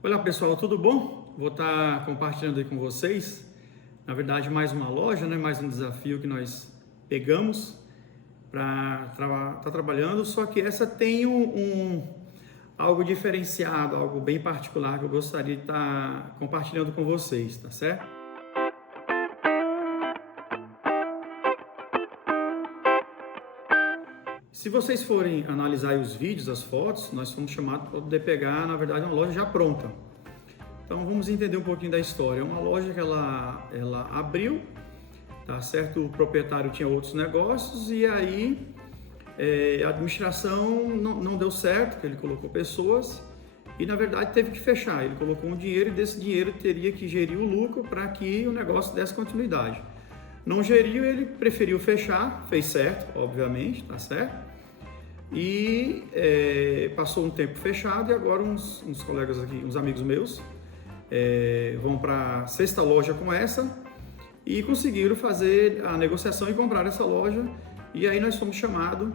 Olá pessoal, tudo bom? Vou estar compartilhando aí com vocês, na verdade mais uma loja, mais um desafio que nós pegamos para estar trabalhando, só que essa tem algo diferenciado, algo bem particular que eu gostaria de estar compartilhando com vocês, tá certo? Se vocês forem analisar os vídeos, as fotos, nós fomos chamados para poder pegar, na verdade, uma loja já pronta. Então vamos entender um pouquinho da história. É uma loja que ela abriu, tá certo? O proprietário tinha outros negócios e aí a administração não deu certo, que ele colocou pessoas e na verdade teve que fechar. Ele colocou um dinheiro e desse dinheiro teria que gerir o lucro para que o negócio desse continuidade. Não geriu, ele preferiu fechar, fez certo, obviamente, tá certo? E passou um tempo fechado e agora uns colegas aqui, uns amigos meus, vão para a sexta loja com essa e conseguiram fazer a negociação e comprar essa loja. E aí nós fomos chamados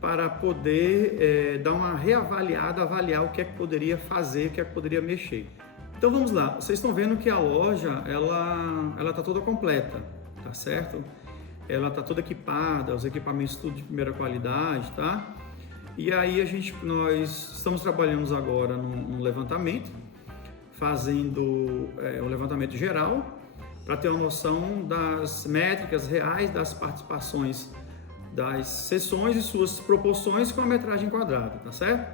para poder dar uma reavaliada, avaliar o que é que poderia fazer, o que é que poderia mexer. Então vamos lá, vocês estão vendo que a loja ela está toda completa, tá certo? Ela está toda equipada, os equipamentos tudo de primeira qualidade, tá? E aí nós estamos trabalhando agora num levantamento, fazendo um levantamento geral para ter uma noção das métricas reais das participações das sessões e suas proporções com a metragem quadrada, tá certo?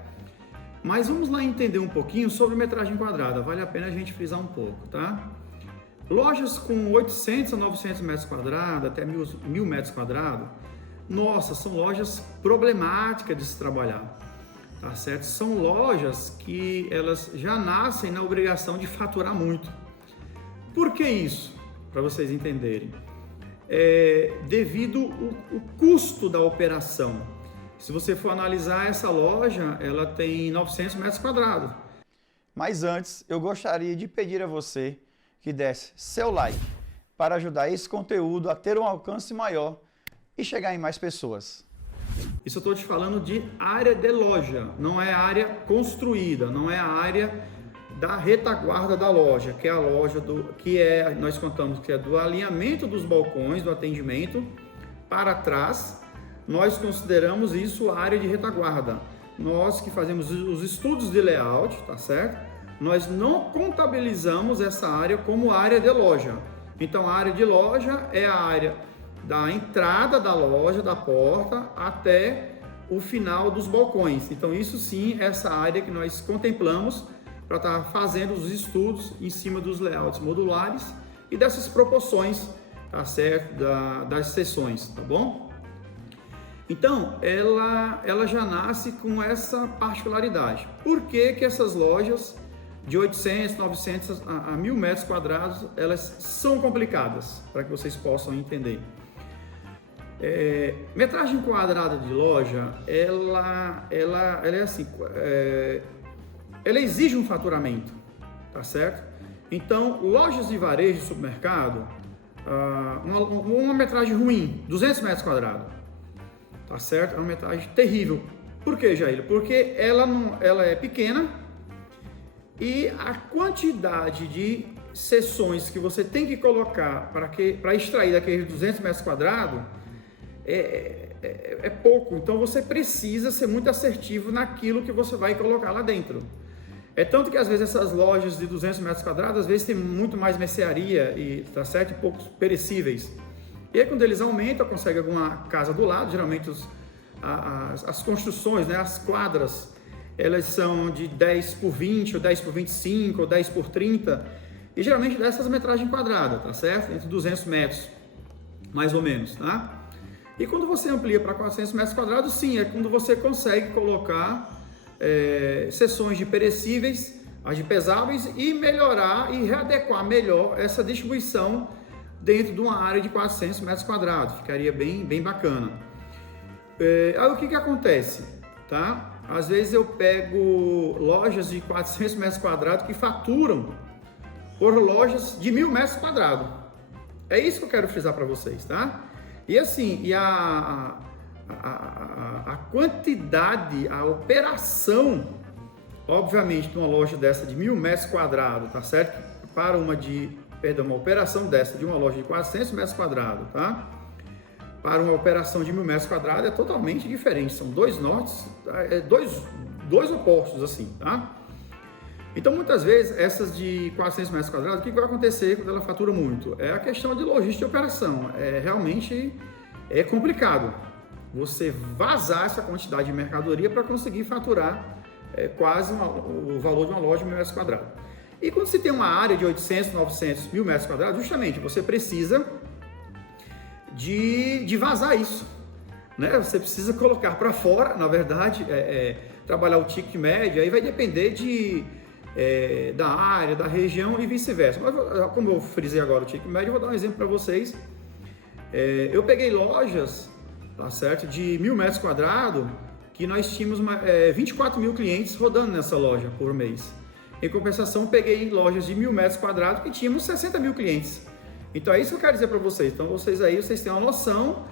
Mas vamos lá entender um pouquinho sobre metragem quadrada, vale a pena a gente frisar um pouco, tá? Lojas com 800 a 900 metros quadrados, até 1.000 metros quadrados, nossa, são lojas problemáticas de se trabalhar, tá certo? São lojas que elas já nascem na obrigação de faturar muito. Por que isso? Para vocês entenderem. Devido o custo da operação. Se você for analisar essa loja, ela tem 900 metros quadrados. Mas antes, eu gostaria de pedir a você que desse seu like para ajudar esse conteúdo a ter um alcance maior e chegar em mais pessoas. Isso eu estou te falando de área de loja, não é área construída, não é a área da retaguarda da loja, que é a loja nós contamos que é do alinhamento dos balcões, do atendimento para trás, nós consideramos isso a área de retaguarda. Nós que fazemos os estudos de layout, tá certo? Nós não contabilizamos essa área como área de loja. Então a área de loja é a área da entrada da loja, da porta, até o final dos balcões. Então isso sim é essa área que nós contemplamos para estar fazendo os estudos em cima dos layouts modulares e dessas proporções, tá certo? Das seções, tá bom? Então ela já nasce com essa particularidade. Por que que essas lojas de 800, 900 a 1.000 metros quadrados, elas são complicadas, para que vocês possam entender? Metragem quadrada de loja, ela é assim, ela exige um faturamento, tá certo? Então, lojas de varejo, supermercado, uma metragem ruim, 200 metros quadrados, tá certo? É uma metragem terrível. Por que, Jair? Porque ela é pequena e a quantidade de sessões que você tem que colocar para extrair daqueles 200 metros quadrados é pouco. Então você precisa ser muito assertivo naquilo que você vai colocar lá dentro. É tanto que às vezes essas lojas de 200 metros quadrados, às vezes tem muito mais mercearia e, tá certo? E poucos perecíveis. E aí quando eles aumentam, conseguem alguma casa do lado, geralmente as construções, as quadras, elas são de 10 por 20, ou 10 por 25, ou 10 por 30, e geralmente dessas metragem quadrada, tá certo? Entre 200 metros, mais ou menos, tá? E quando você amplia para 400 metros quadrados, sim, é quando você consegue colocar seções de perecíveis, as de pesáveis, e melhorar e readequar melhor essa distribuição dentro de uma área de 400 metros quadrados. Ficaria bem bacana. Aí o que acontece? Tá? Às vezes eu pego lojas de 400 metros quadrados que faturam por lojas de 1.000 metros quadrados. É isso que eu quero frisar para vocês, tá? E assim, a quantidade, a operação obviamente, numa loja dessa de 1.000 metros quadrados, tá certo? Para uma operação dessa de uma loja de 400 metros quadrados, tá? Para uma operação de 1.000 metros quadrados é totalmente diferente, são dois nortes, dois opostos assim, tá? Então, muitas vezes, essas de 400 metros quadrados, o que vai acontecer quando ela fatura muito? É a questão de logística de operação, realmente é complicado você vazar essa quantidade de mercadoria para conseguir faturar quase o valor de uma loja de 1.000 metros quadrados. E quando você tem uma área de 800, 900, 1.000 metros quadrados, justamente você precisa de vazar isso, né? Você precisa colocar para fora, na verdade, trabalhar o ticket médio, aí vai depender da área, da região e vice-versa. Mas como eu frisei agora o ticket médio, eu vou dar um exemplo para vocês. Eu peguei lojas, tá certo, de 1.000 metros quadrados, que nós tínhamos 24 mil clientes rodando nessa loja por mês. Em compensação, peguei lojas de 1.000 metros quadrados que tínhamos 60 mil clientes. Então é isso que eu quero dizer para vocês. Então vocês têm uma noção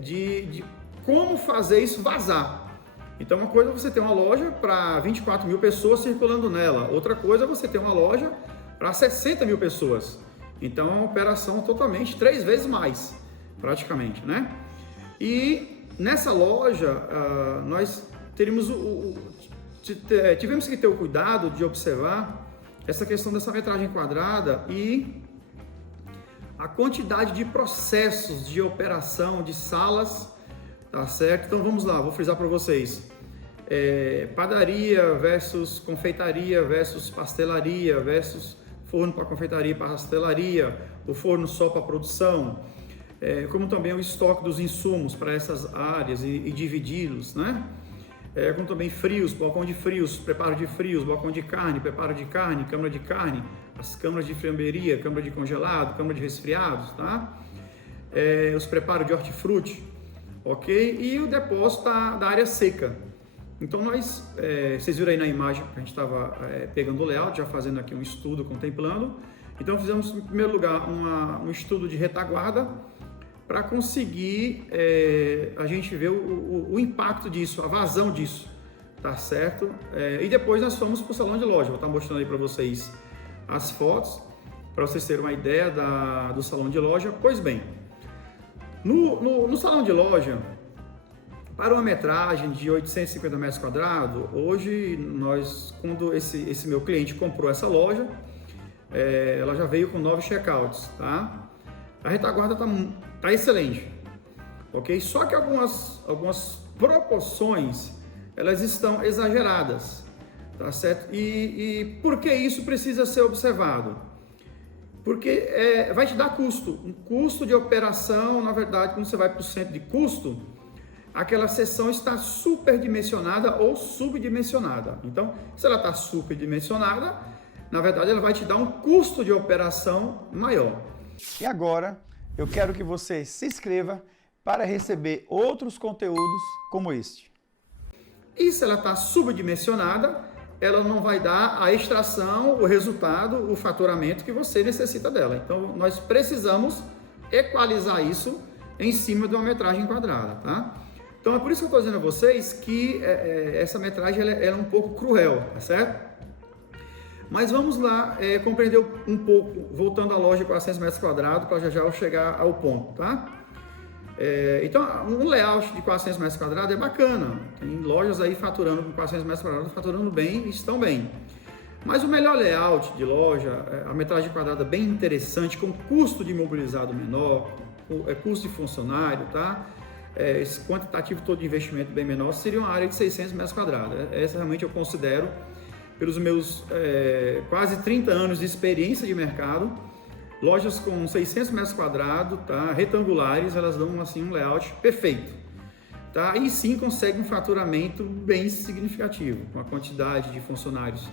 de como fazer isso vazar. Então uma coisa é você ter uma loja para 24 mil pessoas circulando nela. Outra coisa é você ter uma loja para 60 mil pessoas. Então é uma operação totalmente 3 vezes mais, praticamente, né? E nessa loja nós tivemos que ter o cuidado de observar essa questão dessa metragem quadrada e a quantidade de processos de operação, de salas, tá certo? Então vamos lá, vou frisar para vocês. Padaria versus confeitaria versus pastelaria versus forno para confeitaria e pastelaria, o forno só para produção, como também o estoque dos insumos para essas áreas e dividi-los, né? Como também frios, balcão de frios, preparo de frios, balcão de carne, preparo de carne, câmara de carne, as câmaras de friamberia, câmara de congelado, câmara de resfriados, tá? Os preparos de hortifruti, ok? E o depósito da área seca. Então vocês viram aí na imagem que a gente estava pegando o layout, já fazendo aqui um estudo, contemplando. Então fizemos em primeiro lugar um estudo de retaguarda para conseguir a gente ver o impacto disso, a vazão disso, tá certo? E depois nós fomos para o salão de loja, vou estar mostrando aí para vocês as fotos, para vocês terem uma ideia do salão de loja. Pois bem, no salão de loja, para uma metragem de 850 metros quadrados, hoje quando esse meu cliente comprou essa loja, ela já veio com 9 checkouts, tá? A retaguarda tá excelente, ok? Só que algumas proporções, elas estão exageradas, tá certo? E por que isso precisa ser observado? Porque vai te dar custo, um custo de operação. Na verdade, quando você vai para o centro de custo, aquela seção está superdimensionada ou subdimensionada. Então, se ela está superdimensionada, na verdade, ela vai te dar um custo de operação maior. E agora, eu quero que você se inscreva para receber outros conteúdos como este. E se ela está subdimensionada, ela não vai dar a extração, o resultado, o faturamento que você necessita dela. Então, nós precisamos equalizar isso em cima de uma metragem quadrada, tá? Então, é por isso que eu estou dizendo a vocês que essa metragem ela é um pouco cruel, tá certo? Mas vamos lá compreender um pouco, voltando à loja de 400 metros quadrados, para já eu chegar ao ponto, tá? Então, um layout de 400 metros quadrados é bacana. Tem lojas aí faturando com 400 metros quadrados, faturando bem e estão bem. Mas o melhor layout de loja, a metragem quadrada bem interessante, com custo de imobilizado menor, custo de funcionário, tá? Esse quantitativo todo de investimento bem menor, seria uma área de 600 metros quadrados. Essa realmente eu considero, pelos meus quase 30 anos de experiência de mercado, lojas com 600 metros quadrados, tá, retangulares, elas dão assim um layout perfeito, tá? E sim consegue um faturamento bem significativo, com a quantidade de funcionários,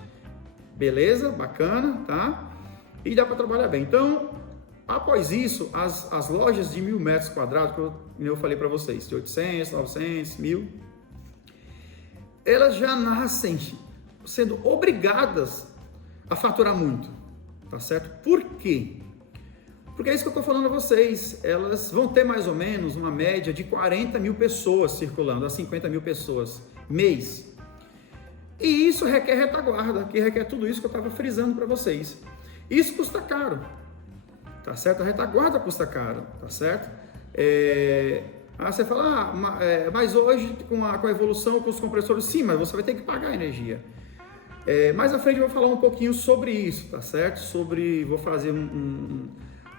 beleza, bacana, tá? E dá para trabalhar bem. Então, após isso, as lojas de 1.000 metros quadrados, que eu falei para vocês, de 800, 900, 1.000, elas já nascem sendo obrigadas a faturar muito, tá certo? Por quê? Porque é isso que eu estou falando a vocês, elas vão ter mais ou menos uma média de 40 mil pessoas circulando, a 50 mil pessoas mês. E isso requer retaguarda, que requer tudo isso que eu estava frisando para vocês. Isso custa caro, tá certo? A retaguarda custa caro, tá certo? Você fala, mas hoje com a evolução, com os compressores, sim, mas você vai ter que pagar a energia. Mais à frente eu vou falar um pouquinho sobre isso, tá certo? Vou fazer um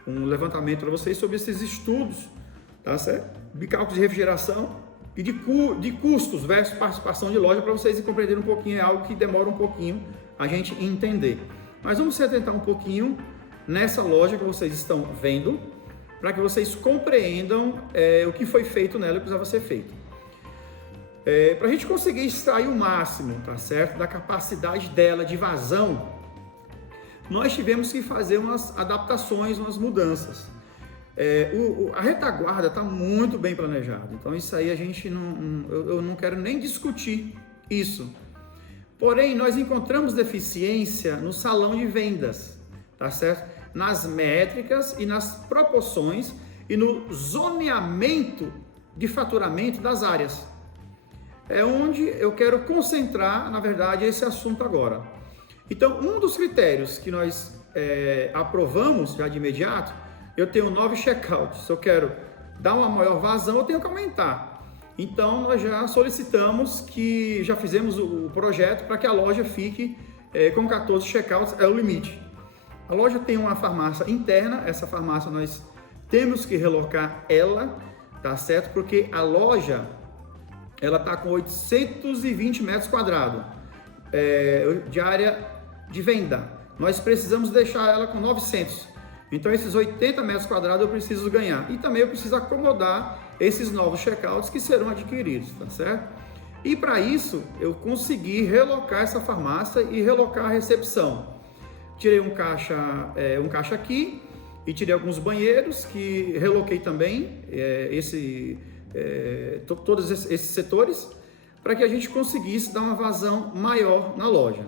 levantamento para vocês sobre esses estudos, tá certo? De cálculo de refrigeração e de custos versus participação de loja, para vocês compreenderem um pouquinho, é algo que demora um pouquinho a gente entender. Mas vamos se atentar um pouquinho nessa loja que vocês estão vendo, para que vocês compreendam o que foi feito nela e o que precisava ser feito. Para a gente conseguir extrair o máximo, tá certo, da capacidade dela de vazão, nós tivemos que fazer umas adaptações, umas mudanças. A retaguarda está muito bem planejada, então isso aí eu não quero nem discutir isso. Porém, nós encontramos deficiência no salão de vendas, tá certo? Nas métricas e nas proporções e no zoneamento de faturamento das áreas. É onde eu quero concentrar, na verdade, esse assunto agora. Então, um dos critérios que nós aprovamos já de imediato, eu tenho 9 checkouts. Se eu quero dar uma maior vazão, eu tenho que aumentar. Então, nós já solicitamos já fizemos o projeto para que a loja fique com 14 checkouts, é o limite. A loja tem uma farmácia interna, essa farmácia nós temos que relocar ela, tá certo? Porque a loja, ela está com 820 metros quadrados de área de venda. Nós precisamos deixar ela com 900. Então, esses 80 metros quadrados eu preciso ganhar. E também eu preciso acomodar esses novos checkouts que serão adquiridos, tá certo? E para isso, eu consegui relocar essa farmácia e relocar a recepção. Tirei um caixa aqui e tirei alguns banheiros que reloquei também, todos esses setores, para que a gente conseguisse dar uma vazão maior na loja.